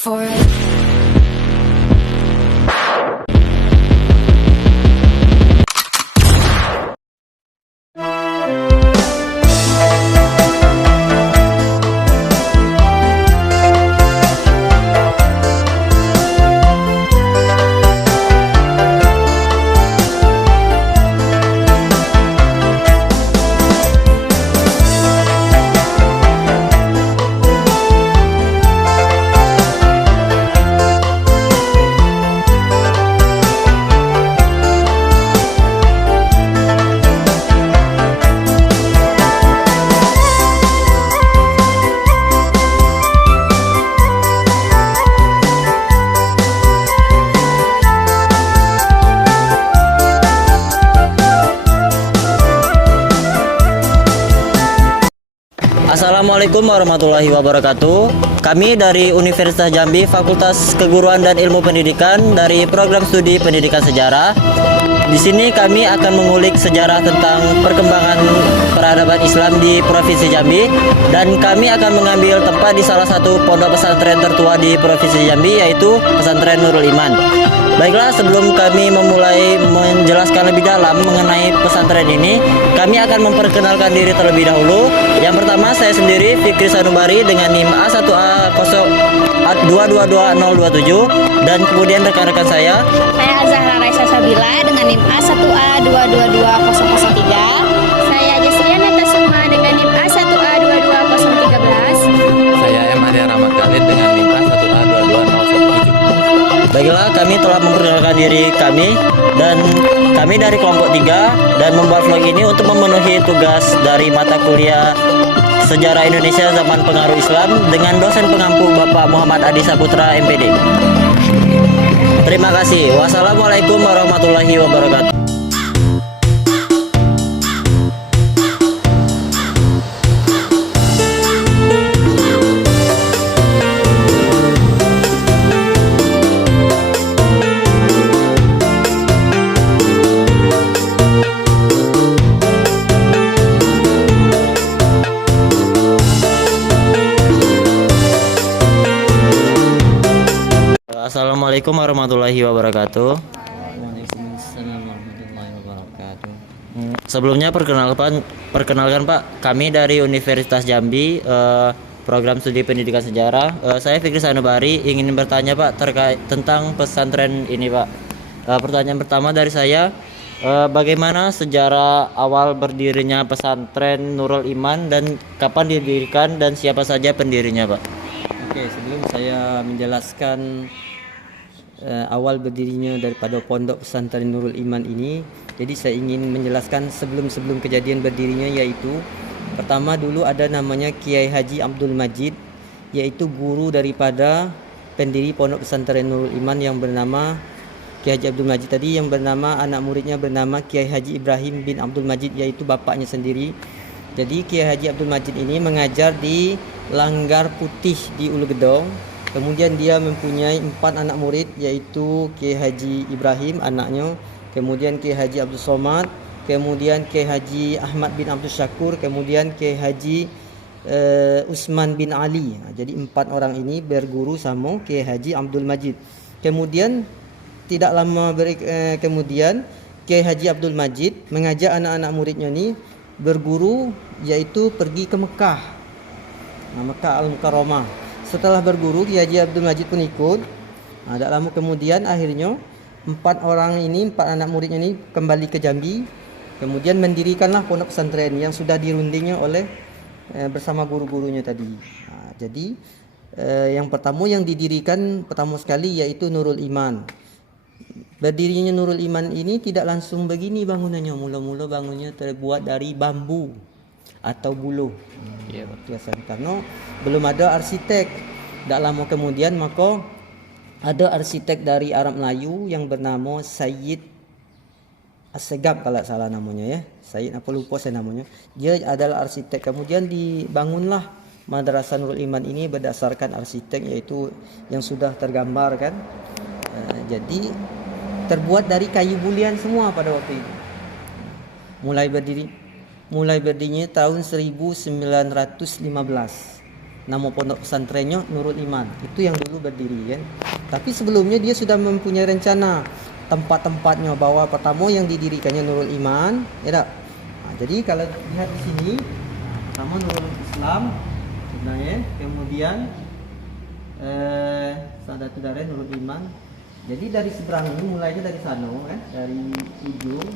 for it. Assalamualaikum warahmatullahi wabarakatuh. Kami dari Universitas Jambi Fakultas Keguruan dan Ilmu Pendidikan dari program studi Pendidikan Sejarah. Di sini kami akan mengulik sejarah tentang perkembangan peradaban Islam di Provinsi Jambi, dan kami akan mengambil tempat di salah satu pondok pesantren tertua di Provinsi Jambi, yaitu Pesantren Nurul Iman. Baiklah, sebelum kami memulai menjelaskan lebih dalam mengenai pesantren ini, kami akan memperkenalkan diri terlebih dahulu. Yang pertama, saya sendiri Fikri Sanubari dengan NIM A1A02222027, dan kemudian rekan-rekan saya Zahra Raisa Sabila dengan NIM A1A222003. Saya Jasriana Tasuma dengan NIM A1A22013. Saya M. Arya Rahmat Khalid dengan NIM A1A22017. Baiklah, kami telah memperkenalkan diri kami, dan kami dari kelompok 3 dan membuat vlog ini untuk memenuhi tugas dari mata kuliah Sejarah Indonesia Zaman Pengaruh Islam dengan dosen pengampu Bapak Muhammad Adi Saputra MPD. Terima kasih. Wassalamualaikum warahmatullahi wabarakatuh. Assalamualaikum warahmatullahi wabarakatuh. Waalaikumsalam warahmatullahi wabarakatuh. Sebelumnya perkenalkan Pak, kami dari Universitas Jambi, program studi Pendidikan Sejarah. Saya Fikri Sanubari ingin bertanya Pak terkait tentang pesantren ini Pak. Pertanyaan pertama dari saya, bagaimana sejarah awal berdirinya pesantren Nurul Iman dan kapan didirikan dan siapa saja pendirinya Pak? Oke, sebelum saya menjelaskan awal berdirinya daripada pondok pesantren Nurul Iman ini, jadi saya ingin menjelaskan sebelum kejadian berdirinya, yaitu pertama dulu ada namanya Kiai Haji Abdul Majid, yaitu guru daripada pendiri pondok pesantren Nurul Iman yang bernama Kiai Haji Abdul Majid tadi, yang bernama anak muridnya bernama Kiai Haji Ibrahim bin Abdul Majid, yaitu bapaknya sendiri. Jadi Kiai Haji Abdul Majid ini mengajar di Langgar Putih di Ulu Gedong. Kemudian dia mempunyai 4 anak murid, yaitu Kiai Haji Ibrahim anaknya, kemudian Kiai Haji Abdul Somad, kemudian Kiai Haji Ahmad bin Abdul Syakur, kemudian Kiai Haji Usman bin Ali. Jadi 4 orang ini berguru sama Kiai Haji Abdul Majid. Kemudian tidak lama kemudian Kiai Haji Abdul Majid mengajak anak-anak muridnya ini berguru, yaitu pergi ke Mekah, Mekah Al-Mukarramah. Setelah berguru, Kiai Haji Abdul Majid pun ikut. Tak lama kemudian akhirnya 4 anak muridnya ini kembali ke Jambi. Kemudian mendirikanlah pondok pesantren yang sudah dirundingnya oleh bersama guru-gurunya tadi. Jadi yang pertama yang didirikan pertama sekali yaitu Nurul Iman. Berdirinya Nurul Iman ini tidak langsung begini bangunannya. Mula-mula bangunnya terbuat dari bambu atau buluh. Karena belum ada arsitek. Tak lama kemudian maka ada arsitek dari Arab Melayu yang bernama Sayyid As-Segab, kalau salah namanya ya. Sayyid apa lupa saya namanya. Dia adalah arsitek. Kemudian dibangunlah Madrasah Nurul Iman ini berdasarkan arsitek, yaitu yang sudah tergambar kan. Jadi terbuat dari kayu bulian semua pada waktu itu. Mulai berdirinya tahun 1915. nama pondok pesantrennya Nurul Iman. Itu yang dulu berdiri kan. Tapi sebelumnya dia sudah mempunyai rencana tempat-tempatnya, bahwa pertama yang didirikannya Nurul Iman, ya tak? Nah, jadi kalau lihat di sini, pertama Nurul Islam sebenarnya, kemudian Sadatul Darain Nurul Iman. Jadi dari seberang ini mulainya dari sana kan, dari ujung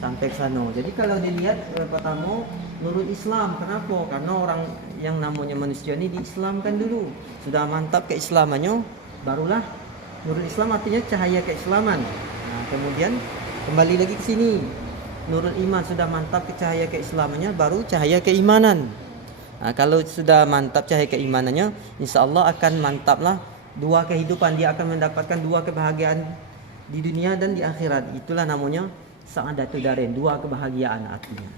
sampai ke sana. Jadi kalau dilihat pertama Nurul Islam, kenapa? Karena orang yang namanya manusia ini diislamkan dulu, sudah mantap keislamannya, barulah Nurul Islam, artinya cahaya keislaman. Nah, kemudian kembali lagi ke sini, Nurul Iman, sudah mantap ke cahaya keislamannya, baru cahaya keimanan. Nah, kalau sudah mantap cahaya keimanannya, insya Allah akan mantaplah dua kehidupan, dia akan mendapatkan dua kebahagiaan di dunia dan di akhirat. Itulah namanya Sa'adatul Darain, dua kebahagiaan artinya.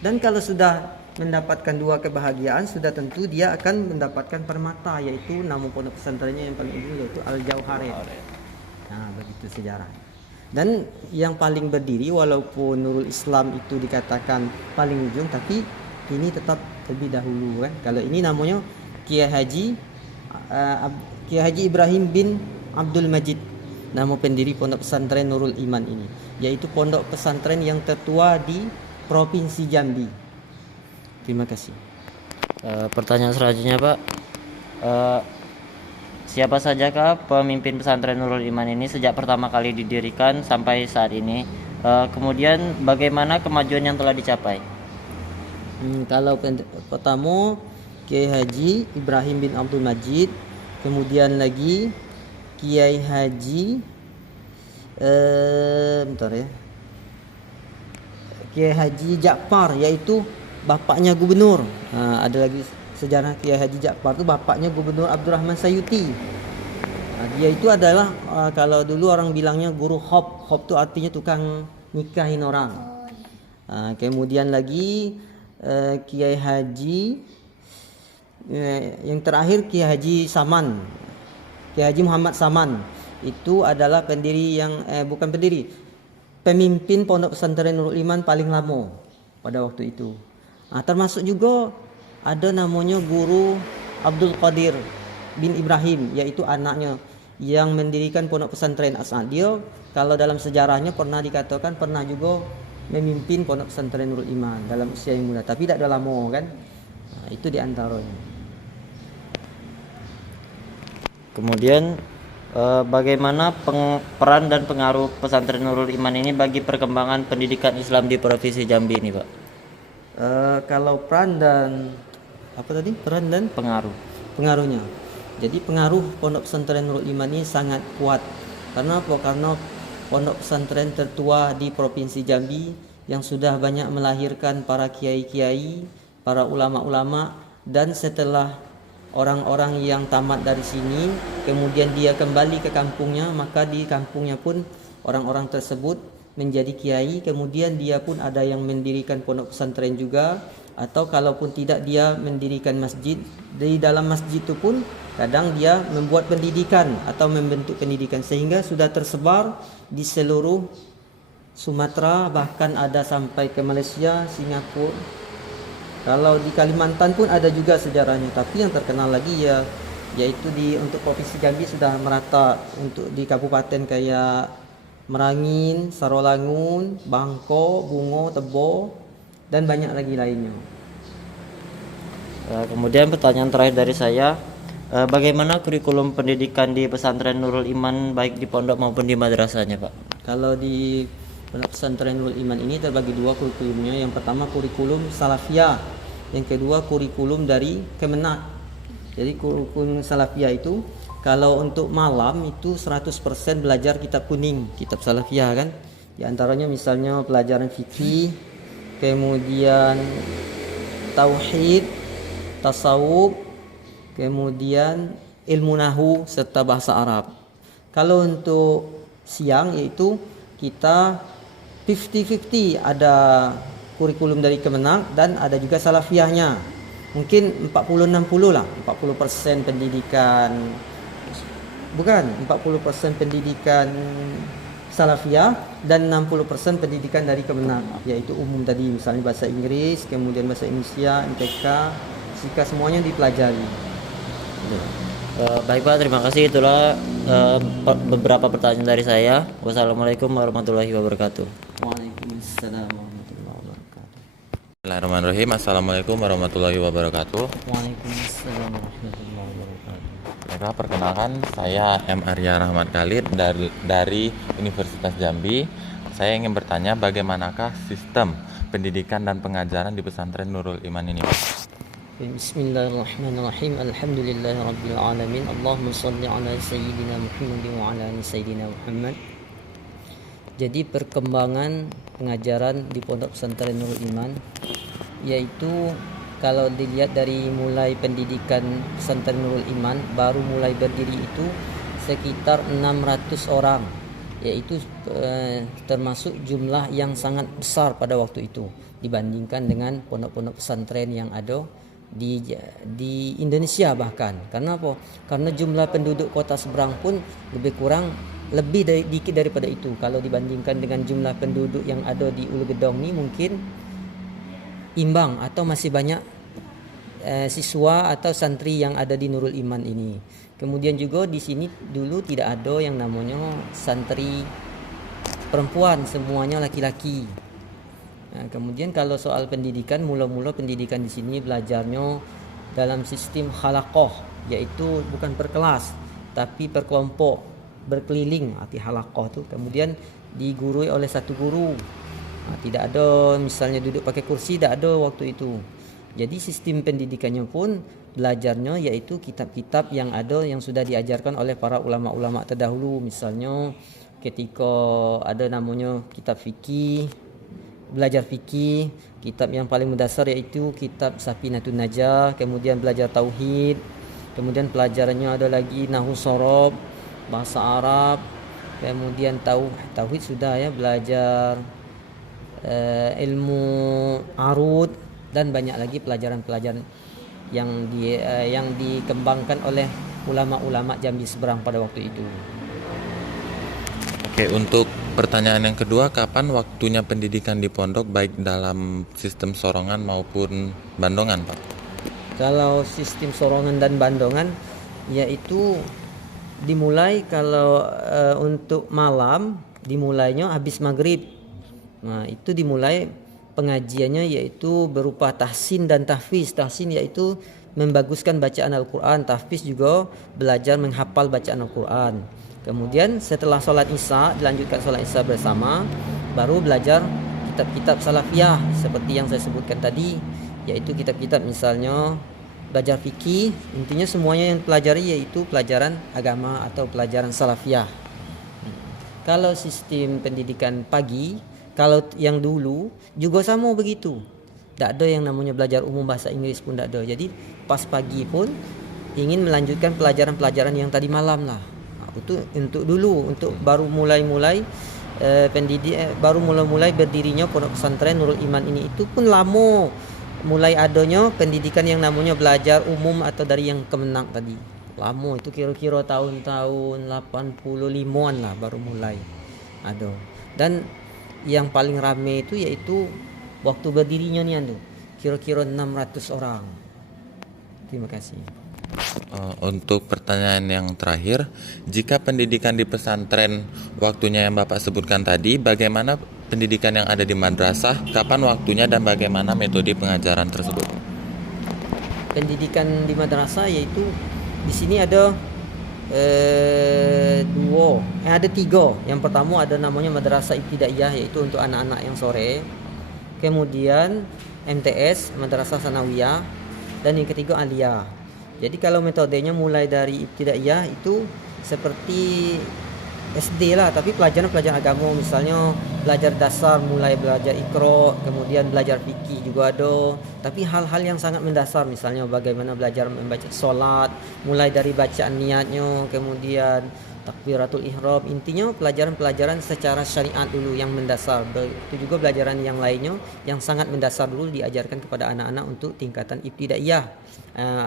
Dan kalau sudah mendapatkan dua kebahagiaan, sudah tentu dia akan mendapatkan permata, yaitu nama pondok pesantrennya yang paling ujung, yaitu Al-Jauharin. Nah, begitu sejarah. Dan yang paling berdiri, walaupun Nurul Islam itu dikatakan paling ujung, tapi ini tetap lebih dahulu kan. Kalau ini namanya Kiai Haji Ibrahim bin Abdul Majid, nama pendiri pondok pesantren Nurul Iman ini, yaitu pondok pesantren yang tertua di Provinsi Jambi. Terima kasih. Pertanyaan selanjutnya Pak, siapa sajakah pemimpin pesantren Nurul Iman ini sejak pertama kali didirikan sampai saat ini? Kemudian bagaimana kemajuan yang telah dicapai? Kalau pertama Kiai Haji Ibrahim bin Abdul Majid, kemudian lagi Kiai Haji Kiai Haji Ja'far, yaitu bapaknya gubernur. Ada lagi sejarah Kiai Haji Ja'far itu bapaknya Gubernur Abdurrahman Sayuti. Dia itu adalah kalau dulu orang bilangnya guru hop itu artinya tukang nikahin orang. Kemudian lagi Kiai Haji yang terakhir Kiai Haji Saman, Kiai Haji Muhammad Saman, itu adalah pemimpin pondok pesantren Nurul Iman paling lama pada waktu itu. Termasuk juga ada namanya Guru Abdul Qadir bin Ibrahim, yaitu anaknya yang mendirikan pondok pesantren As'ad. Dia kalau dalam sejarahnya pernah dikatakan pernah juga memimpin pondok pesantren Nurul Iman dalam usia yang muda, tapi tidak ada lama kan. Itu diantaranya. Kemudian bagaimana peran dan pengaruh pesantren Nurul Iman ini bagi perkembangan pendidikan Islam di Provinsi Jambi ini, Pak? Kalau peran dan pengaruhnya. Jadi pengaruh pondok pesantren Nurul Iman ini sangat kuat. Karena apa? Karena pondok pesantren tertua di Provinsi Jambi yang sudah banyak melahirkan para kiai-kiai, para ulama-ulama, dan setelah orang-orang yang tamat dari sini kemudian dia kembali ke kampungnya, maka di kampungnya pun orang-orang tersebut menjadi kiai, kemudian dia pun ada yang mendirikan pondok pesantren juga, atau kalaupun tidak dia mendirikan masjid. Di dalam masjid itu pun kadang dia membuat pendidikan atau membentuk pendidikan, sehingga sudah tersebar di seluruh Sumatera, bahkan ada sampai ke Malaysia, Singapura. Kalau di Kalimantan pun ada juga sejarahnya, tapi yang terkenal lagi yaitu untuk Provinsi Jambi sudah merata. Untuk di kabupaten kayak Merangin, Sarolangun, Bangko, Bungo, Tebo, dan banyak lagi lainnya. Kemudian pertanyaan terakhir dari saya, bagaimana kurikulum pendidikan di pesantren Nurul Iman baik di pondok maupun di madrasahnya, Pak? Kalau di pesantren Nurul Iman ini terbagi dua kurikulumnya. Yang pertama kurikulum Salafiyah, yang kedua kurikulum dari Kemenak. Jadi kurikulum Salafiyah itu kalau untuk malam itu 100% belajar kitab kuning, kitab Salafiyah kan. Di antaranya misalnya pelajaran fikih, kemudian tauhid, tasawuf, kemudian ilmu nahu serta bahasa Arab. Kalau untuk siang yaitu kita 50-50, ada kurikulum dari Kemenak dan ada juga Salafiyahnya. Mungkin 40-60 lah, 40% pendidikan 40% pendidikan Salafiyah dan 60% pendidikan dari Kemenak, yaitu umum tadi, misalnya bahasa Inggris, kemudian bahasa Indonesia, MTK, jika semuanya dipelajari. Baik Pak, terima kasih. Itulah beberapa pertanyaan dari saya. Wassalamualaikum warahmatullahi wabarakatuh. Waalaikumsalam warahmatullahi wabarakatuh. Bismillahirrahmanirrahim. Assalamualaikum warahmatullahi wabarakatuh. Waalaikumsalam warahmatullahi wabarakatuh. Baiklah, perkenalkan saya M. Arya Rahmat Khalid dari Universitas Jambi. Saya ingin bertanya bagaimanakah sistem pendidikan dan pengajaran di pesantren Nurul Iman ini, Pak? Bismillahirrahmanirrahim. Alhamdulillahirabbil alamin. Allahumma shalli ala sayyidina Muhammad wa ala ali sayyidina Muhammad. Jadi perkembangan pengajaran di Pondok Pesantren Nurul Iman yaitu kalau dilihat dari mulai pendidikan Pesantren Nurul Iman baru mulai berdiri itu sekitar 600 orang, yaitu termasuk jumlah yang sangat besar pada waktu itu dibandingkan dengan pondok-pondok pesantren yang ada di Indonesia bahkan. Karena apa? Karena jumlah penduduk kota Seberang pun lebih dikit daripada itu. Kalau dibandingkan dengan jumlah penduduk yang ada di Ulu Gedong ni mungkin imbang atau masih banyak siswa atau santri yang ada di Nurul Iman ini. Kemudian juga di sini dulu tidak ada yang namanya santri perempuan, semuanya laki-laki. Nah, kemudian kalau soal pendidikan, mula-mula pendidikan di sini belajarnya dalam sistem halaqah, yaitu bukan per kelas tapi per kelompok, berkeliling arti halaqah tu. Kemudian digurui oleh satu guru. Nah, tidak ada misalnya duduk pakai kursi, tidak ada waktu itu. Jadi sistem pendidikannya pun belajarnya yaitu kitab-kitab yang ada yang sudah diajarkan oleh para ulama-ulama terdahulu. Misalnya ketika ada namanya kitab fikih, belajar fikih, kitab yang paling mendasar yaitu kitab Safinatun Najah, kemudian belajar tauhid, kemudian pelajarannya ada lagi nahwu shorof, bahasa Arab, kemudian tauhid sudah ya, belajar ilmu arud dan banyak lagi pelajaran-pelajaran yang dikembangkan oleh ulama-ulama Jambi Seberang pada waktu itu. Oke, untuk pertanyaan yang kedua, kapan waktunya pendidikan di pondok baik dalam sistem sorongan maupun bandongan, Pak? Kalau sistem sorongan dan bandongan yaitu dimulai kalau untuk malam dimulainya habis maghrib. Nah, itu dimulai pengajiannya yaitu berupa tahsin dan tahfiz. Tahsin yaitu membaguskan bacaan Al-Quran, tahfiz juga belajar menghafal bacaan Al-Quran. Kemudian setelah sholat isya, dilanjutkan sholat isya bersama, baru belajar kitab-kitab salafiyah seperti yang saya sebutkan tadi, yaitu kitab-kitab misalnya belajar fikih. Intinya semuanya yang pelajari yaitu pelajaran agama atau pelajaran salafiyah. Kalau sistem pendidikan pagi, kalau yang dulu juga sama begitu, tidak ada yang namanya belajar umum bahasa Inggris pun tidak ada. Jadi pas pagi pun ingin melanjutkan pelajaran-pelajaran yang tadi malam lah. Itu untuk dulu, untuk baru mulai berdirinya pondok pesantren Nurul Iman ini. Itu pun lama mulai adanya pendidikan yang namanya belajar umum atau dari yang kemenang tadi. Lama itu kira-kira tahun-tahun 85-an lah baru mulai ada. Dan yang paling ramai itu yaitu waktu berdirinya nih anu, kira-kira 600 orang. Terima kasih. Untuk pertanyaan yang terakhir, jika pendidikan di pesantren waktunya yang Bapak sebutkan tadi, bagaimana pendidikan yang ada di madrasah, kapan waktunya dan bagaimana metode pengajaran tersebut? Pendidikan di madrasah yaitu di sini ada ada 3. Yang pertama ada namanya madrasah ibtidaiyah, yaitu untuk anak-anak yang sore. Kemudian MTS, madrasah sanawiyah, dan yang ketiga aliyah. Jadi kalau metodenya mulai dari ibtidaiyah itu seperti SD lah, tapi pelajaran agama, misalnya belajar dasar, mulai belajar Iqra, kemudian belajar fikih juga ada, tapi hal-hal yang sangat mendasar, misalnya bagaimana belajar membaca solat, mulai dari bacaan niatnya, kemudian takbiratul ihram. Intinya pelajaran-pelajaran secara syariat dulu yang mendasar. Itu juga pelajaran yang lainnya yang sangat mendasar dulu diajarkan kepada anak-anak untuk tingkatan ibtidaiyah,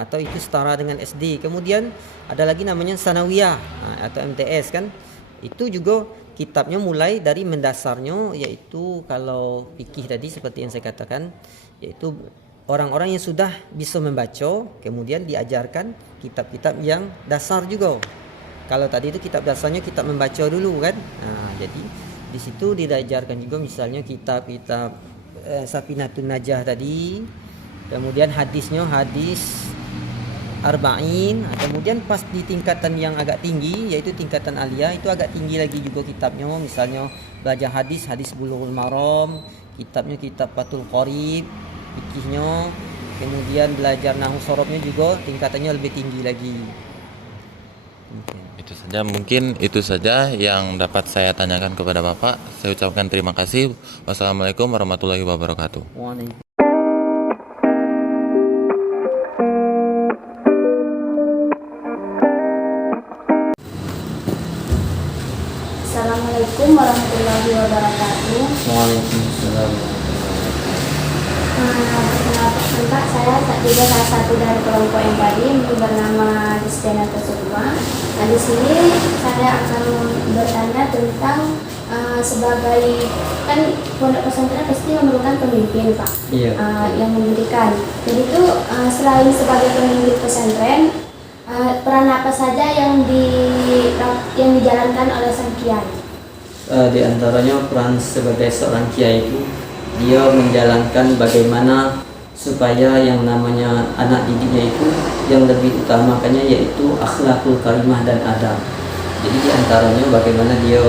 atau itu setara dengan SD. Kemudian ada lagi namanya sanawiyah atau MTS kan. Itu juga kitabnya mulai dari mendasarnya, yaitu kalau fikih tadi seperti yang saya katakan, yaitu orang-orang yang sudah bisa membaca, kemudian diajarkan kitab-kitab yang dasar juga. Kalau tadi itu kitab dasarnya kitab membaca dulu kan. Nah, jadi di situ diajarkan juga misalnya kitab-kitab Safinatun Najah tadi, kemudian hadisnya hadis Arba'in. Kemudian pas di tingkatan yang agak tinggi yaitu tingkatan aliyah itu agak tinggi lagi juga kitabnya, misalnya belajar hadis Bulughul Maram, kitabnya kitab Fathul Qorib, fikihnya, kemudian belajar nahwu sorobnya juga tingkatannya lebih tinggi lagi. Mungkin itu saja yang dapat saya tanyakan kepada Bapak. Saya ucapkan terima kasih. Wassalamualaikum warahmatullahi wabarakatuh. Assalamualaikum warahmatullahi wabarakatuh. Waalaikumsalam. Perkenalkan Pak, saya juga salah satu dari kelompok yang tadi bernama Distiana Tasuma. Nah, di sini saya akan bertanya tentang sebagai kan pondok pesantren pasti memerlukan pemimpin Pak, Iya. yang mendirikan. Jadi itu selain sebagai pemimpin pesantren, peran apa saja yang dijalankan oleh sang kiai? Di antaranya peran sebagai seorang kiai itu dia menjalankan bagaimana supaya yang namanya anak didiknya itu yang lebih utamakannya yaitu akhlakul karimah dan adab. Jadi di antaranya bagaimana dia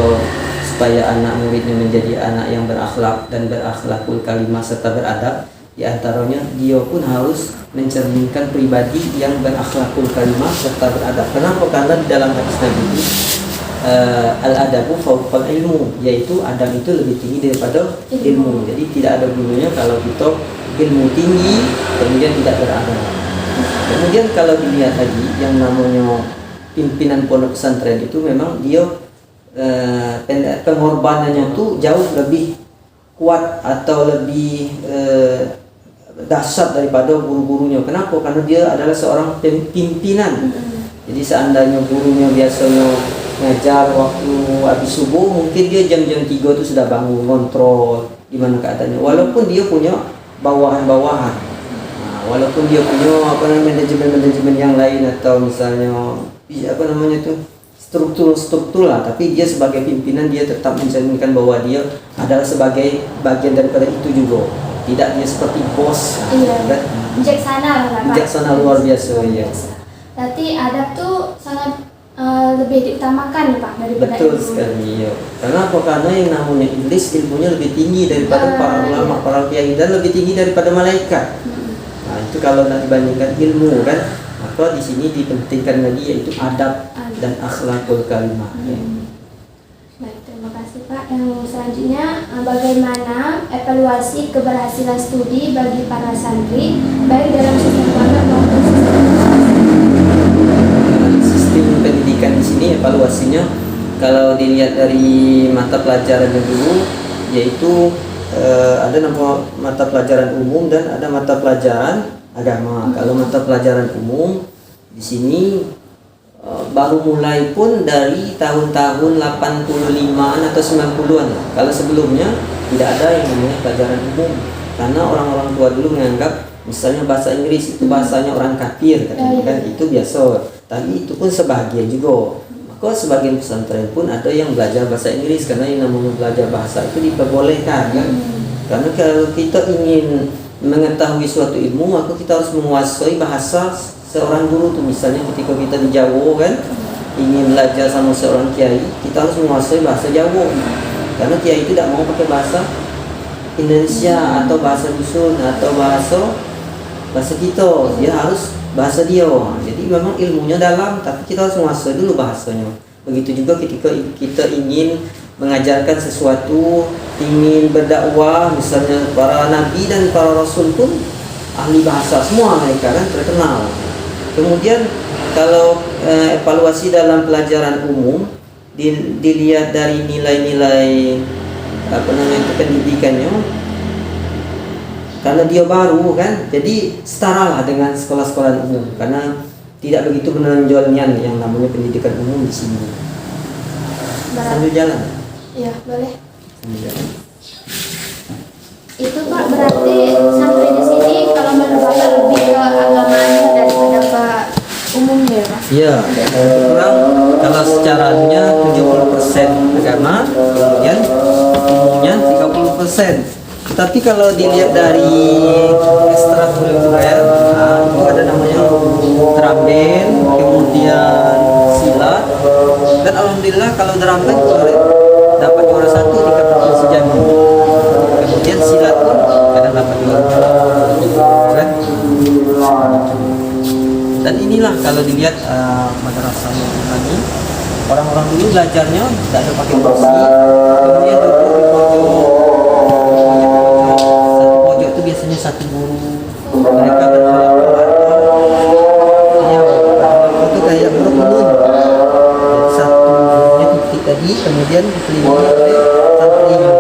supaya anak muridnya menjadi anak yang berakhlak dan berakhlakul karimah serta beradab. Di antaranya dia pun harus mencerminkan pribadi yang berakhlakul karimah serta beradab. Kenapa? Karena di dalam hadis Nabi itu al-adabu fawqal ilmu, yaitu adab itu lebih tinggi daripada ilmu. Jadi tidak ada gunanya kalau kita ilmu tinggi kemudian tidak beradab. Kemudian kalau dilihat tadi yang namanya pimpinan pondok pesantren itu memang dia pengorbanannya tuh jauh lebih kuat atau lebih dahsyat daripada guru-gurunya. Kenapa? Karena dia adalah seorang pimpinan. Jadi seandainya gurunya biasanya ngajar waktu habis subuh, mungkin dia jam-jam 3 itu sudah bangun kontrol gimana keadaannya. Walaupun dia punya bawahan-bawahan, nah, walaupun dia punya manajemen yang lain atau misalnya struktur lah, tapi dia sebagai pimpinan dia tetap mencerminkan bahwa dia adalah sebagai bagian daripada itu juga. Tidak dia seperti bos. Iya. Kan? Bijaksana lah Pak. Bijaksana luar biasa ya. Berarti adab tuh sangat lebih diutamakan Pak daripada Betul ilmu. sekali ya. Karena apa? Karena yang namanya iblis ilmunya lebih tinggi daripada para ulama, para kiai, dan lebih tinggi daripada malaikat. Nah itu kalau nak dibandingkan ilmu kan, maka di sini dipentingkan lagi yaitu adab dan akhlakul karimah. Baik, terima kasih Pak. Yang selanjutnya, bagaimana evaluasi keberhasilan studi bagi para santri baik dalam sistem pondok maupun Sistem pendidikan di sini evaluasinya kalau dilihat dari mata pelajaran dulu yaitu ada nama mata pelajaran umum dan ada mata pelajaran agama. Kalau mata pelajaran umum di sini baru mulai pun dari tahun-tahun 85-an atau 90-an. Kalau sebelumnya tidak ada yang namanya pelajaran umum karena orang-orang tua dulu menganggap misalnya bahasa Inggris itu bahasanya orang kafir katanya kan, itu biasa. Tapi itu pun sebagian juga. Maka sebagian pesantren pun ada yang belajar bahasa Inggris karena yang namanya belajar bahasa itu diperbolehkan kan. Karena kalau kita ingin mengetahui suatu ilmu maka kita harus menguasai bahasa seorang guru tuh. Misalnya ketika kita di Jawa kan ingin belajar sama seorang kiai, kita harus menguasai bahasa Jawa. Karena kiai itu tidak mau pakai bahasa Indonesia atau bahasa dusun atau bahasa kita, dia harus bahasa dia. Jadi memang ilmunya dalam, tapi kita harus menguasai dulu bahasanya. Begitu juga ketika kita ingin mengajarkan sesuatu, ingin berdakwah, misalnya para nabi dan para rasul pun ahli bahasa semua mereka kan terkenal. Kemudian kalau evaluasi dalam pelajaran umum dilihat dari nilai-nilai pendidikannya, karena dia baru kan, jadi setaralah dengan sekolah-sekolah umum karena tidak begitu menonjolnya yang namanya pendidikan umum di sini. Sambil jalan. Iya, boleh. Sambil jalan. Itu Pak berarti santri di sini kalau menurut Ya, kurang kalau secaranya 70% agama, kemudian umumnya 30%. Tapi kalau dilihat dari ekstrakurikuler, itu ada namanya drum band, kemudian silat, dan alhamdulillah kalau drum band kemarin dapat juara 1 di Provinsi Jambi. Kemudian silat pun kadang dapat juara, kan? Dan inilah kalau dilihat madrasah kami, orang-orang dulu belajarnya tidak ada pakai kursi, kemudian duduk di pojok. Satu pojok itu biasanya satu guru, mereka berhalaman itu kayak berkerumun. Jadi satu gurunya titik tadi, kemudian dikelilingi oleh santrinya.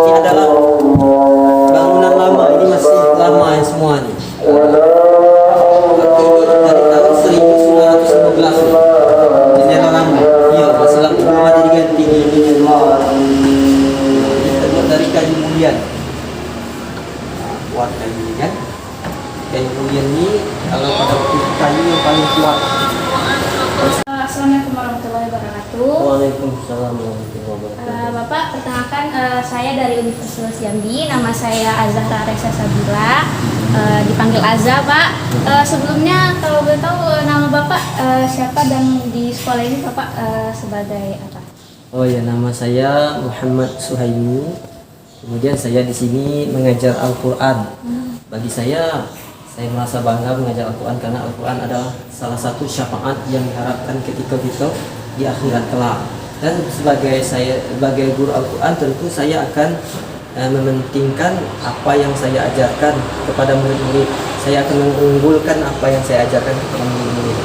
Ini adalah bangunan lama, ini masih lama ya semuanya. Dari tahun 1915 ini lama. Iya, masih lama jadi ganti. Terbuat dari kayu mulian. Kuat kayu ini kan. Kayu mulian ini kalau pada waktu itu kayu yang paling kuat. Assalamualaikum warahmatullahi wabarakatuh. Waalaikumsalam warahmatullahi wabarakatuh. Bapak, perkenalkan saya dari Universitas Jambi. Nama saya Azahra Reza Sabila, dipanggil Azza, Pak. Sebelumnya kalau boleh tahu nama Bapak siapa dan di sekolah ini Bapak sebagai apa? Oh ya, nama saya Muhammad Suhaimi. Kemudian saya di sini mengajar Al-Qur'an. Bagi saya merasa bangga mengajar Al-Quran karena Al-Quran adalah salah satu syafaat yang diharapkan ketika kita di akhirat kelak. Dan sebagai guru Al-Quran tentu saya akan mementingkan apa yang saya ajarkan kepada murid-murid. Saya akan mengunggulkan apa yang saya ajarkan kepada murid-murid.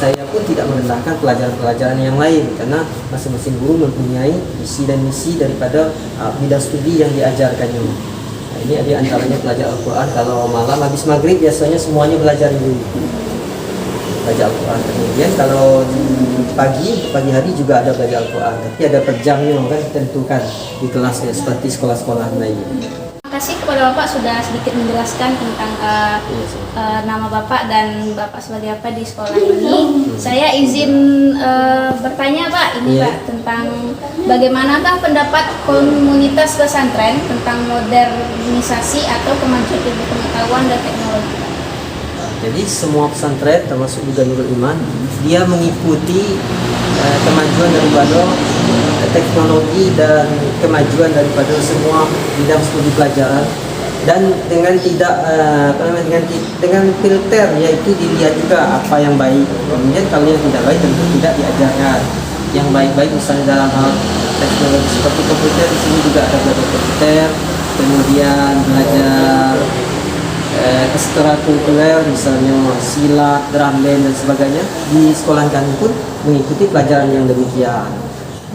Saya pun tidak merendahkan pelajaran-pelajaran yang lain karena masing-masing guru mempunyai visi dan misi daripada bidang studi yang diajarkannya. Ini ada antaranya belajar Al-Quran. Kalau malam habis maghrib biasanya semuanya belajar dulu, belajar Al-Quran. Kemudian kalau di pagi hari juga ada belajar Al-Quran, tapi ada per jamnya kan ditentukan di kelasnya seperti sekolah-sekolah lain. Terima kasih kepada Bapak sudah sedikit menjelaskan tentang nama Bapak dan Bapak sebagai apa di sekolah ini. Saya izin bertanya Pak, ini Pak, tentang bagaimanakah pendapat komunitas pesantren tentang modernisasi atau kemajuan ilmu pengetahuan dan teknologi? Jadi semua pesantren termasuk juga Nurul Iman, dia mengikuti kemajuan daripada teknologi dan kemajuan daripada semua bidang studi pelajaran, dan dengan tidak dengan filter, yaitu dilihat juga apa yang baik. Kemudian kalau yang tidak baik tentu tidak diajarkan. Yang baik-baik misalnya dalam hal teknologi seperti komputer, di sini juga ada belajar komputer, kemudian belajar ekstrakurikuler misalnya silat, drum band dan sebagainya. Di sekolah kami pun mengikuti pelajaran yang demikian.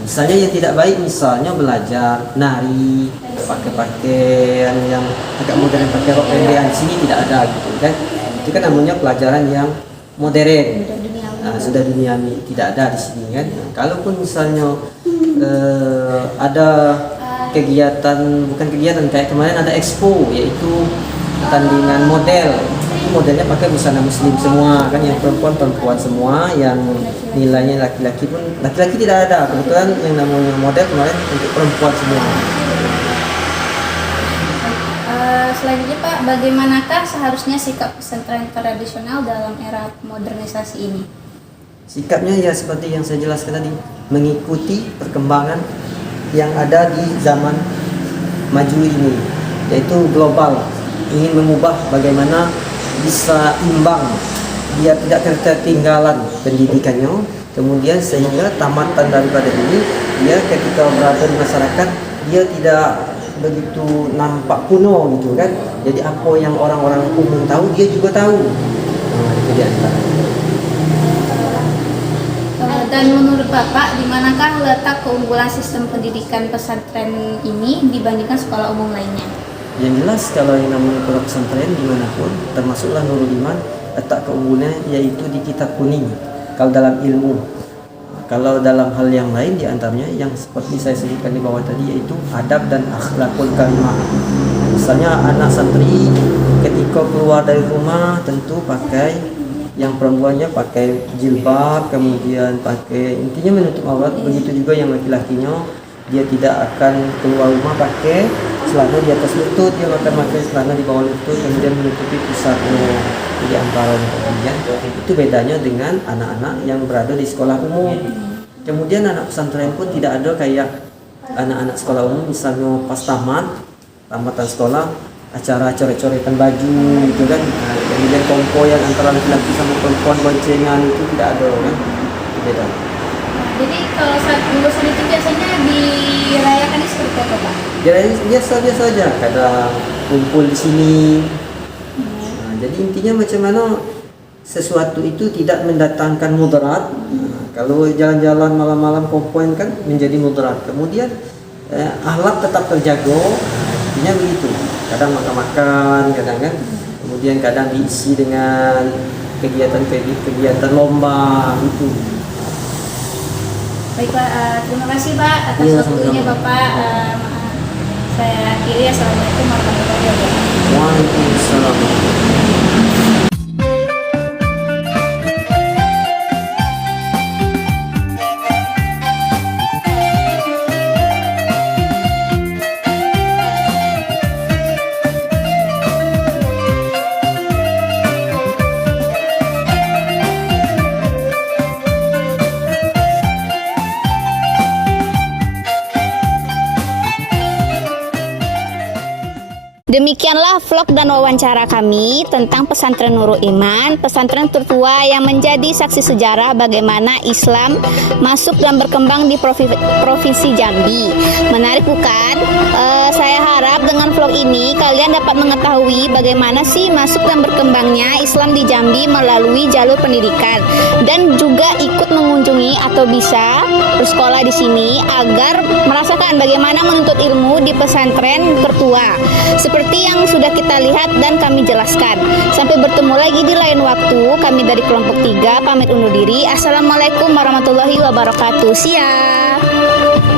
Misalnya yang tidak baik, misalnya belajar nari, pakai pakaian yang agak modern, pakai rok pendek, di sini tidak ada gitu kan. Itu kan namanya pelajaran yang modern. Sudah duniawi, tidak ada di sini kan. Nah, kalaupun misalnya ada kegiatan, bukan kegiatan, kayak kemarin ada expo, yaitu pertandingan model. Itu modelnya pakai busana muslim semua kan, yang perempuan semua, yang nilainya laki-laki pun, laki-laki tidak ada. Kebetulan yang namanya model kemarin untuk perempuan semua. Selanjutnya Pak, bagaimanakah seharusnya sikap pesantren tradisional dalam era modernisasi ini? Sikapnya ya seperti yang saya jelaskan tadi, mengikuti perkembangan yang ada di zaman maju ini, yaitu global. Ingin mengubah bagaimana bisa imbang, dia tidak ketertinggalan pendidikannya, kemudian sehingga tamatan daripada ini, dia ketika berada di masyarakat, dia tidak begitu nampak kuno gitu kan. Jadi apa yang orang-orang umum tahu, dia juga tahu. Itu di antara. Dan menurut Bapak, di manakah letak keunggulan sistem pendidikan pesantren ini dibandingkan sekolah umum lainnya? Yang jelas kalau yang namanya pondok pesantren dimanapun, termasuklah Nurul Iman, letak keunggulannya yaitu di kitab kuning. Kalau dalam ilmu, Kalau dalam hal yang lain diantaranya yang seperti saya sebutkan di bawah tadi, yaitu adab dan akhlakul karimah. Misalnya anak santri ketika keluar dari rumah tentu pakai, yang perempuannya pakai jilbab, kemudian pakai, intinya menutup aurat. Begitu juga yang laki-lakinya, dia tidak akan keluar rumah pakai celana di atas lutut, dia akan pakai celana di bawah lutut, kemudian menutupi pusarnya di antaranya. Kemudian itu bedanya dengan anak-anak yang berada di sekolah umum. Kemudian anak pesantren pun tidak ada kayak anak-anak sekolah umum, misalnya pas tamatan sekolah, acara coret-coretan baju gitu kan. Nah, kemudian kompo yang antara laki-laki sama perempuan boncengan itu tidak ada kan, itu beda. Jadi kalau saat lulusan itu biasanya dirayakannya seperti apa, Pak? Biasa-biasa aja, kadang kumpul di sini. Nah, jadi intinya macam mana sesuatu itu tidak mendatangkan mudarat. Nah, kalau jalan-jalan malam-malam kompoin kan menjadi mudarat. Kemudian akhlak tetap terjaga. Intinya begitu. Kadang makan-makan, kadang kan. Kemudian kadang diisi dengan kegiatan lomba itu. Baik Pak, terima kasih Pak atas Iya, waktunya sama-sama. Bapak. Saya akhiri, assalamualaikum warahmatullahi wabarakatuh. Waalaikumsalam. Demikianlah vlog dan wawancara kami tentang pesantren Nurul Iman, pesantren tertua yang menjadi saksi sejarah bagaimana Islam masuk dan berkembang di Provinsi Jambi. Menarik bukan? Saya harap dengan vlog ini kalian dapat mengetahui bagaimana sih masuk dan berkembangnya Islam di Jambi melalui jalur pendidikan, dan juga ikut mengunjungi atau bisa bersekolah di sini agar merasakan bagaimana menuntut ilmu di pesantren tertua. Seperti yang sudah kita lihat dan kami jelaskan. Sampai bertemu lagi di lain waktu. Kami dari kelompok 3 pamit undur diri. Assalamualaikum warahmatullahi wabarakatuh. Siap.